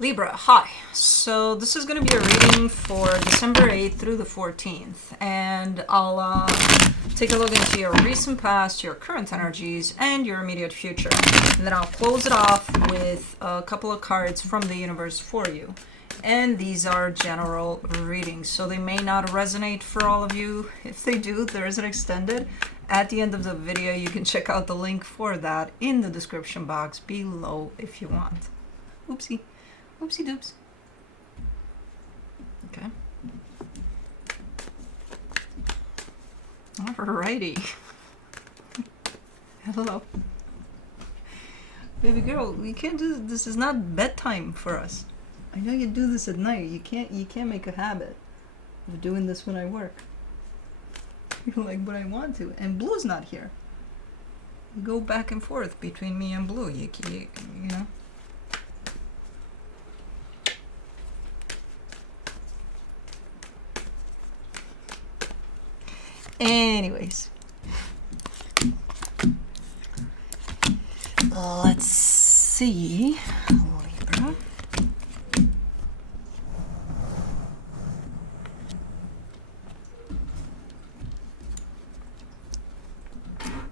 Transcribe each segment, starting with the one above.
Libra, hi. So this is going to be a reading for December 8th through the 14th. And I'll take a look into your recent past, your current energies, and your immediate future. And then I'll close it off with a couple of cards from the universe for you. And these are general readings, so they may not resonate for all of you. If they do, there is an extended. At the end of the video, you can check out the link for that in the description box below if you want. Oopsie. Oopsie doops. Okay. Alrighty. Hello. Baby girl, we can't do this. This is not bedtime for us. I know you do this at night. You can't make a habit of doing this when I work. You're like, but I want to. And Blue's not here. You go back and forth between me and Blue. You know. Anyways, let's see, Libra.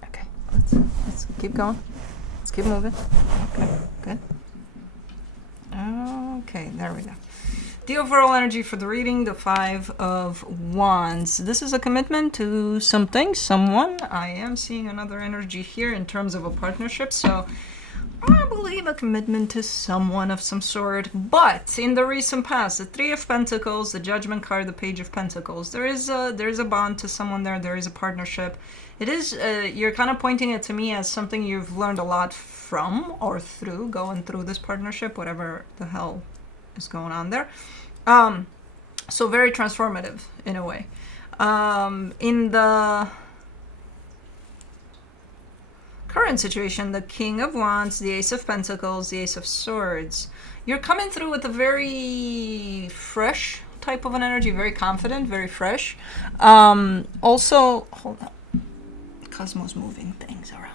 Okay, let's keep going. Let's keep moving. Okay, good. Okay, there we go. The overall energy for the reading, the Five of Wands. This is a commitment to something, someone. I am seeing another energy here in terms of a partnership. So I believe a commitment to someone of some sort. But in the recent past, the Three of Pentacles, the Judgment card, the Page of Pentacles, there is a bond to someone there. There is a partnership. It is, you're kind of pointing it to me as something you've learned a lot from or through, going through this partnership, whatever the hell is going on there. So very transformative in a way. In the current situation, the King of Wands, the Ace of Pentacles, the Ace of Swords, you're coming through with a very fresh type of an energy, very confident, very fresh. Also, hold on, Cosmo's moving things around.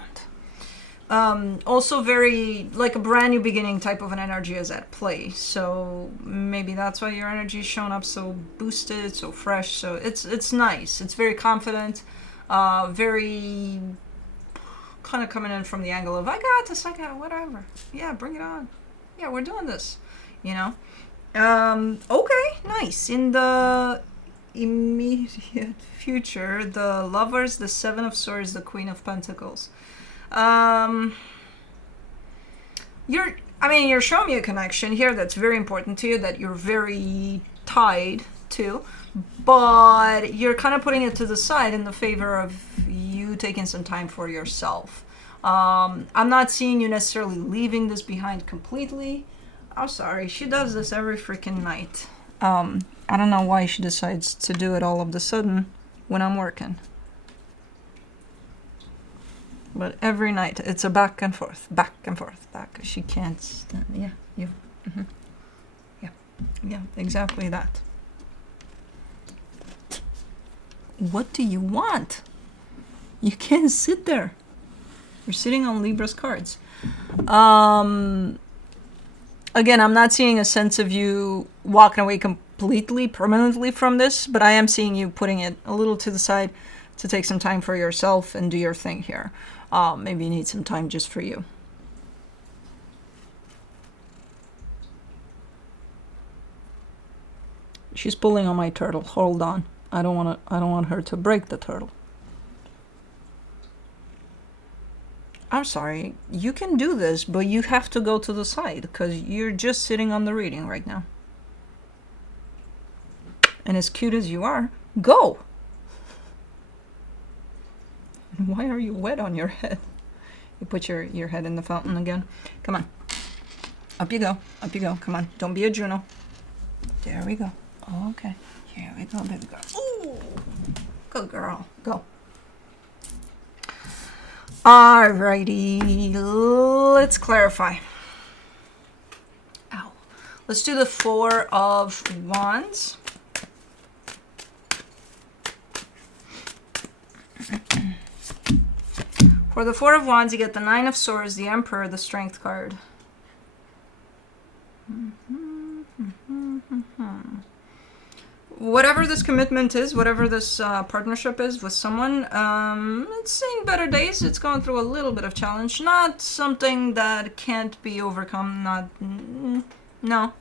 Also very like a brand new beginning type of an energy is at play. So maybe that's why your energy is showing up so boosted, so fresh. So it's nice. It's very confident, very kind of coming in from the angle of I got this, I got it, whatever. Yeah, bring it on. Yeah, we're doing this. You know. Okay, nice. In the immediate future, the Lovers, the Seven of Swords, the Queen of Pentacles. You're showing me a connection here that's very important to you, that you're very tied to, but you're kind of putting it to the side in the favor of you taking some time for yourself. I'm not seeing you necessarily leaving this behind completely. I'm sorry, she does this every freaking night. I don't know why she decides to do it all of a sudden when I'm working. But every night, it's a back and forth, back. She can't stand. Yeah, you. Mm-hmm. Yeah, exactly that. What do you want? You can't sit there. You're sitting on Libra's cards. Again, I'm not seeing a sense of you walking away completely, permanently from this, but I am seeing you putting it a little to the side to take some time for yourself and do your thing here. Maybe you need some time just for you. She's pulling on my turtle. Hold on. I don't want her to break the turtle. I'm sorry. You can do this, but you have to go to the side because you're just sitting on the reading right now. And as cute as you are, go. Why are you wet on your head? You put your head in the fountain again. Come on. Up you go. Up you go. Come on. Don't be a Juno. There we go. Okay. Here we go, baby girl. Ooh. Good girl. Go. Alrighty. Let's clarify. Ow. Let's do the Four of Wands. For the Four of Wands, you get the Nine of Swords, the Emperor, the Strength card. Whatever this commitment is, whatever this partnership is with someone, it's seeing better days. It's going through a little bit of challenge. Not something that can't be overcome. No,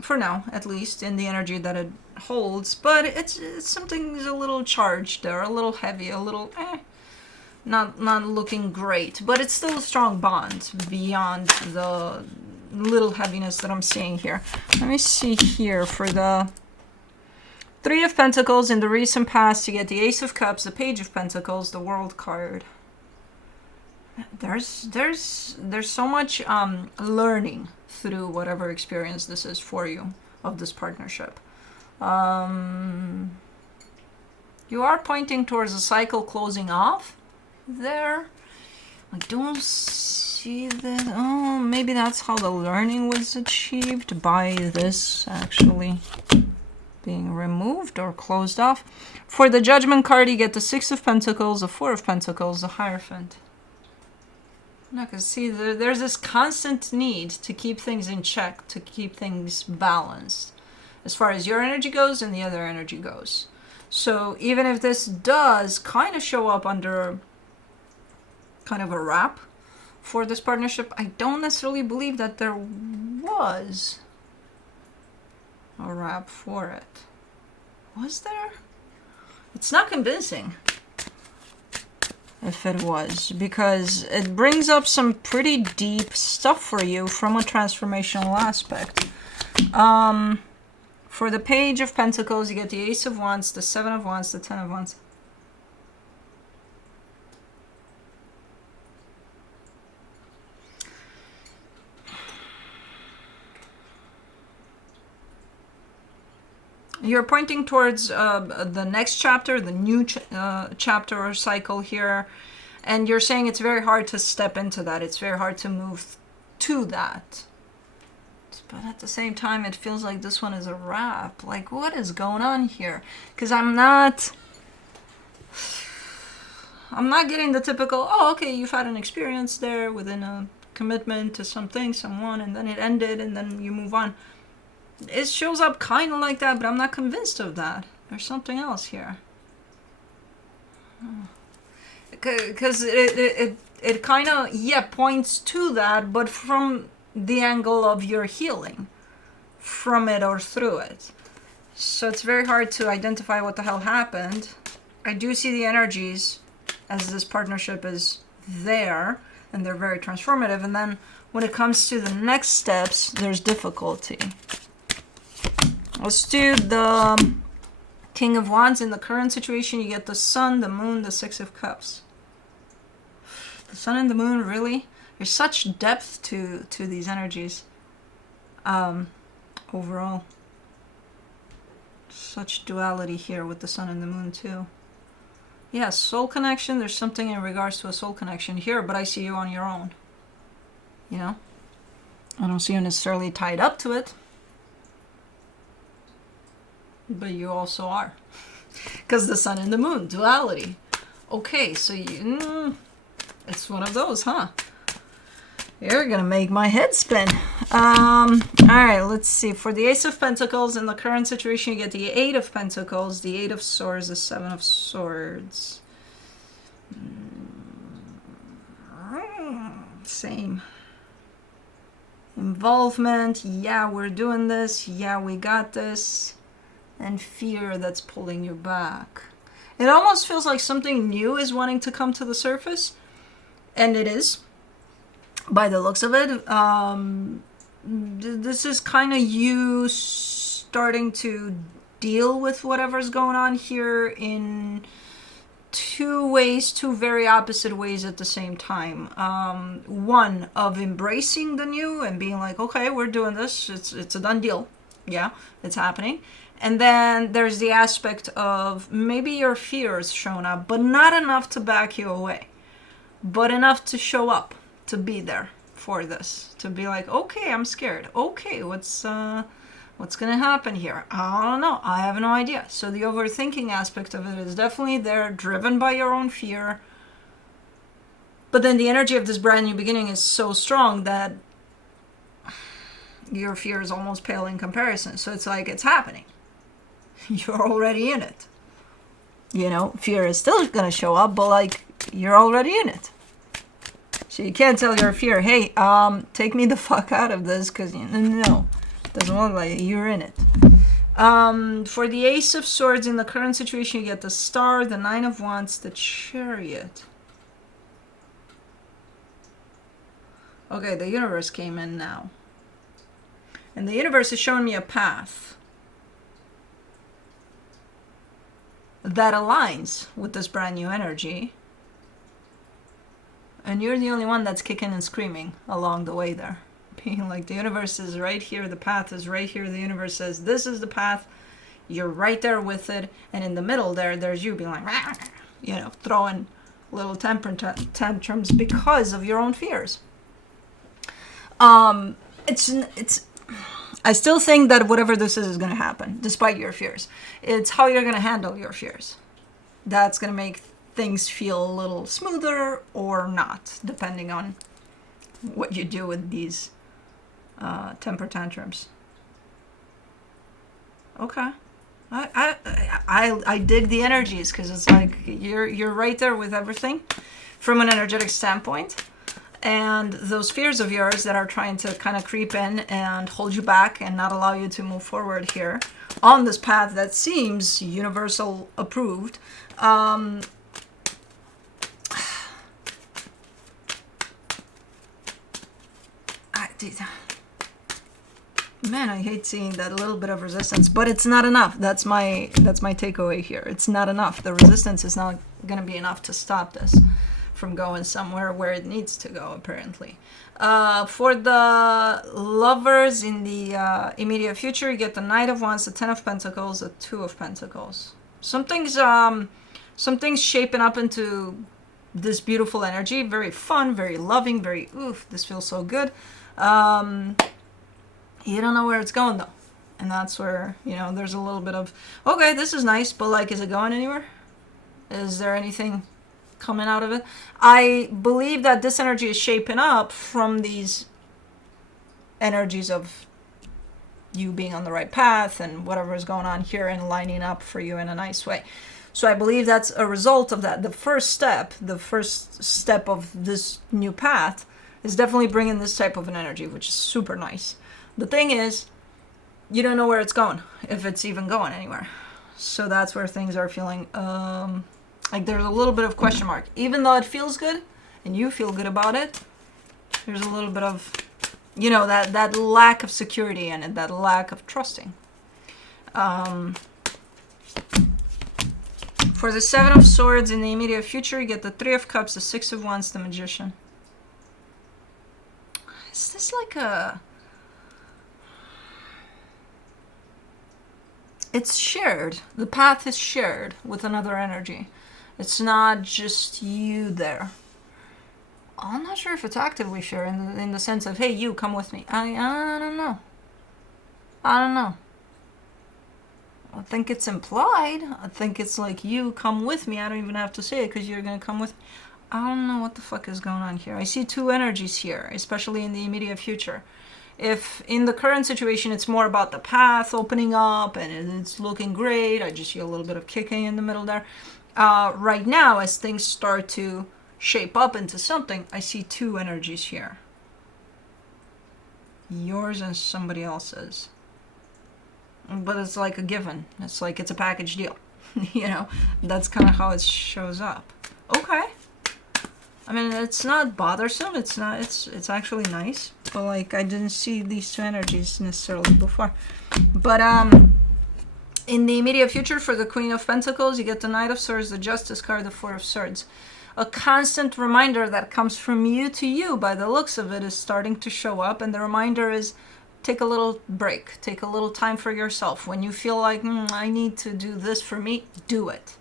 for now, at least, in the energy that it holds. But it's something's a little charged there, a little heavy, a little not looking great. But it's still a strong bond beyond the little heaviness that I'm seeing here. Let me see here for the Three of Pentacles. In the recent past, you get the Ace of Cups, the Page of Pentacles, the World card. There's so much learning through whatever experience this is for you of this partnership. You are pointing towards a cycle closing off there. I don't see that. Oh, maybe that's how the learning was achieved, by this actually being removed or closed off. For the Judgment card, you get the Six of Pentacles, the Four of Pentacles, the Hierophant. Now, because see, there's this constant need to keep things in check, to keep things balanced, as far as your energy goes and the other energy goes. So even if this does kind of show up under kind of a wrap for this partnership, I don't necessarily believe that there was a wrap for it. Was there? It's not convincing if it was, because it brings up some pretty deep stuff for you from a transformational aspect. For the Page of Pentacles, you get the Ace of Wands, the Seven of Wands, the Ten of Wands. You're pointing towards the next chapter, the new chapter or cycle here, and you're saying it's very hard to step into that. It's very hard to move to that. But at the same time, it feels like this one is a wrap. Like, what is going on here? Because I'm not getting the typical, oh, okay, you've had an experience there within a commitment to something, someone, and then it ended, and then you move on. It shows up kind of like that, but I'm not convinced of that. There's something else here. Because it kind of, yeah, points to that, but from the angle of your healing from it or through it. So it's very hard to identify what the hell happened. I do see the energies as this partnership is there, and they're very transformative. And then when it comes to the next steps, there's difficulty. Let's do the King of Wands. In the current situation, you get the Sun, the Moon, the Six of Cups. The Sun and the Moon, really? There's such depth to these energies. Overall. Such duality here with the Sun and the Moon, too. Yeah, soul connection. There's something in regards to a soul connection here, but I see you on your own. You know? I don't see you necessarily tied up to it. But you also are. Because the Sun and the Moon, duality. Okay, so it's one of those, huh? You're gonna make my head spin. Alright, let's see. For the Ace of Pentacles, in the current situation, you get the Eight of Pentacles, the Eight of Swords, the Seven of Swords. Same. Involvement. Yeah, we're doing this. Yeah, we got this. And fear that's pulling you back. It almost feels like something new is wanting to come to the surface. And it is. By the looks of it. This is kind of you starting to deal with whatever's going on here in two ways, two very opposite ways at the same time. One of embracing the new and being like, okay, we're doing this. It's a done deal. Yeah, it's happening. And then there's the aspect of maybe your fears showing up, but not enough to back you away, but enough to show up, to be there for this, to be like, okay, I'm scared. Okay, what's gonna happen here? I don't know. I have no idea. So the overthinking aspect of it is definitely there, driven by your own fear. But then the energy of this brand new beginning is so strong that your fear is almost pale in comparison. So it's like it's happening. You're already in it. You know, fear is still going to show up, but like you're already in it. So you can't tell your fear, hey, take me the fuck out of this, because no, doesn't look like it. You're in it. For the Ace of Swords, in the current situation, you get the Star, the Nine of Wands, the Chariot. Okay, the universe came in now. And the universe is showing me a path that aligns with this brand new energy. And you're the only one that's kicking and screaming along the way there. Being like, the universe is right here, the path is right here. The universe says, this is the path. You're right there with it. And in the middle there, there's you being like, you know, throwing little temper tantrums because of your own fears. It's I still think that whatever this is going to happen, despite your fears. It's how you're going to handle your fears. That's going to make things feel a little smoother or not, depending on what you do with these temper tantrums. Okay. I dig the energies, because it's like you're right there with everything from an energetic standpoint. And those fears of yours that are trying to kind of creep in and hold you back and not allow you to move forward here on this path that seems universal approved. Man, I hate seeing that little bit of resistance, but it's not enough. That's my takeaway here. It's not enough. The resistance is not going to be enough to stop this from going somewhere where it needs to go, apparently. For the lovers in the immediate future, you get the Knight of Wands, the Ten of Pentacles, the Two of Pentacles. Something's shaping up into this beautiful energy. Very fun, very loving, very, oof, this feels so good. You don't know where it's going, though. And that's where, you know, there's a little bit of, okay, this is nice, but like, is it going anywhere? Is there anything coming out of it? I believe that this energy is shaping up from these energies of you being on the right path and whatever is going on here and lining up for you in a nice way. So I believe that's a result of that. The first step of this new path is definitely bringing this type of an energy, which is super nice. The thing is, you don't know where it's going, if it's even going anywhere. So that's where things are feeling like there's a little bit of question mark. Even though it feels good and you feel good about it, there's a little bit of, you know, that lack of security in it, that lack of trusting. For the Seven of Swords in the immediate future, you get the Three of Cups, the Six of Wands, the Magician. Is this like a... It's shared. The path is shared with another energy. It's not just you there. I'm not sure if it's actively shared in the sense of, hey, you, come with me. I don't know. I think it's implied. I think it's like, you, come with me. I don't even have to say it because you're going to come with me. I don't know what the fuck is going on here. I see two energies here, especially in the immediate future. If in the current situation it's more about the path opening up and it's looking great, I just see a little bit of kicking in the middle there. Right now, as things start to shape up into something, I see two energies here. Yours and somebody else's. But it's like a given. It's like it's a package deal. You know, that's kind of how it shows up. Okay. I mean, it's not bothersome. It's actually nice. But like, I didn't see these two energies necessarily before. But in the immediate future, for the Queen of Pentacles, you get the Knight of Swords, the Justice card, the Four of Swords. A constant reminder that comes from you to you, by the looks of it, is starting to show up. And the reminder is, take a little break. Take a little time for yourself. When you feel like, I need to do this for me, do it.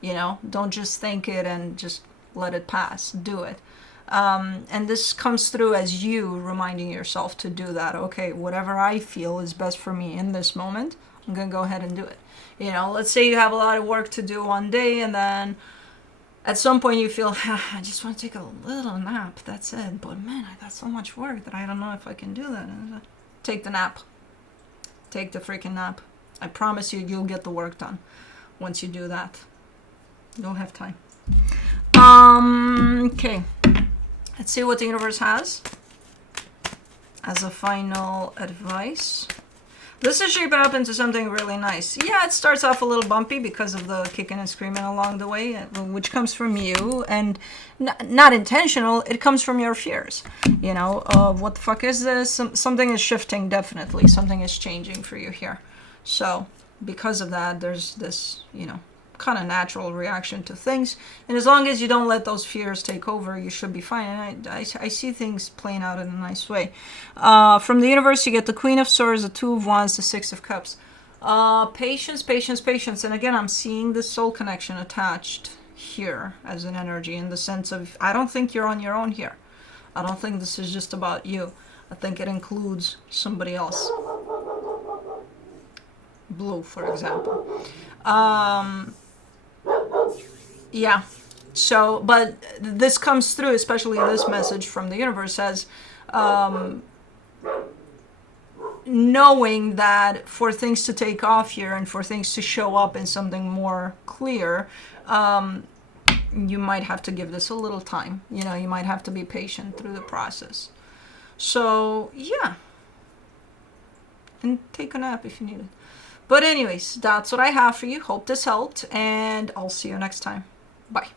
You know, don't just think it and just let it pass. Do it. And this comes through as you reminding yourself to do that. Okay, whatever I feel is best for me in this moment, I'm going to go ahead and do it. You know, let's say you have a lot of work to do one day, and then at some point you feel, I just want to take a little nap. That's it. But man, I got so much work that I don't know if I can do that. take the nap. Take the freaking nap. I promise you, you'll get the work done once you do that. You'll have time. Okay. Let's see what the universe has as a final advice. This is shaping up into something really nice. Yeah, it starts off a little bumpy because of the kicking and screaming along the way, which comes from you, and not intentional. It comes from your fears. You know, what the fuck is this? Something is shifting, definitely. Something is changing for you here. So, because of that, there's this, you know, kind of natural reaction to things. And as long as you don't let those fears take over, you should be fine. And I see things playing out in a nice way. From the universe, you get the Queen of Swords, the Two of Wands, the Six of Cups. Patience, patience, patience. And again, I'm seeing the soul connection attached here as an energy, in the sense of, I don't think you're on your own here. I don't think this is just about you. I think it includes somebody else. Blue, for example. Yeah. So, but this comes through, especially this message from the universe, as knowing that for things to take off here and for things to show up in something more clear, you might have to give this a little time. You know, you might have to be patient through the process. So, yeah. And take a nap if you need it. But anyways, that's what I have for you. Hope this helped, and I'll see you next time. Bye.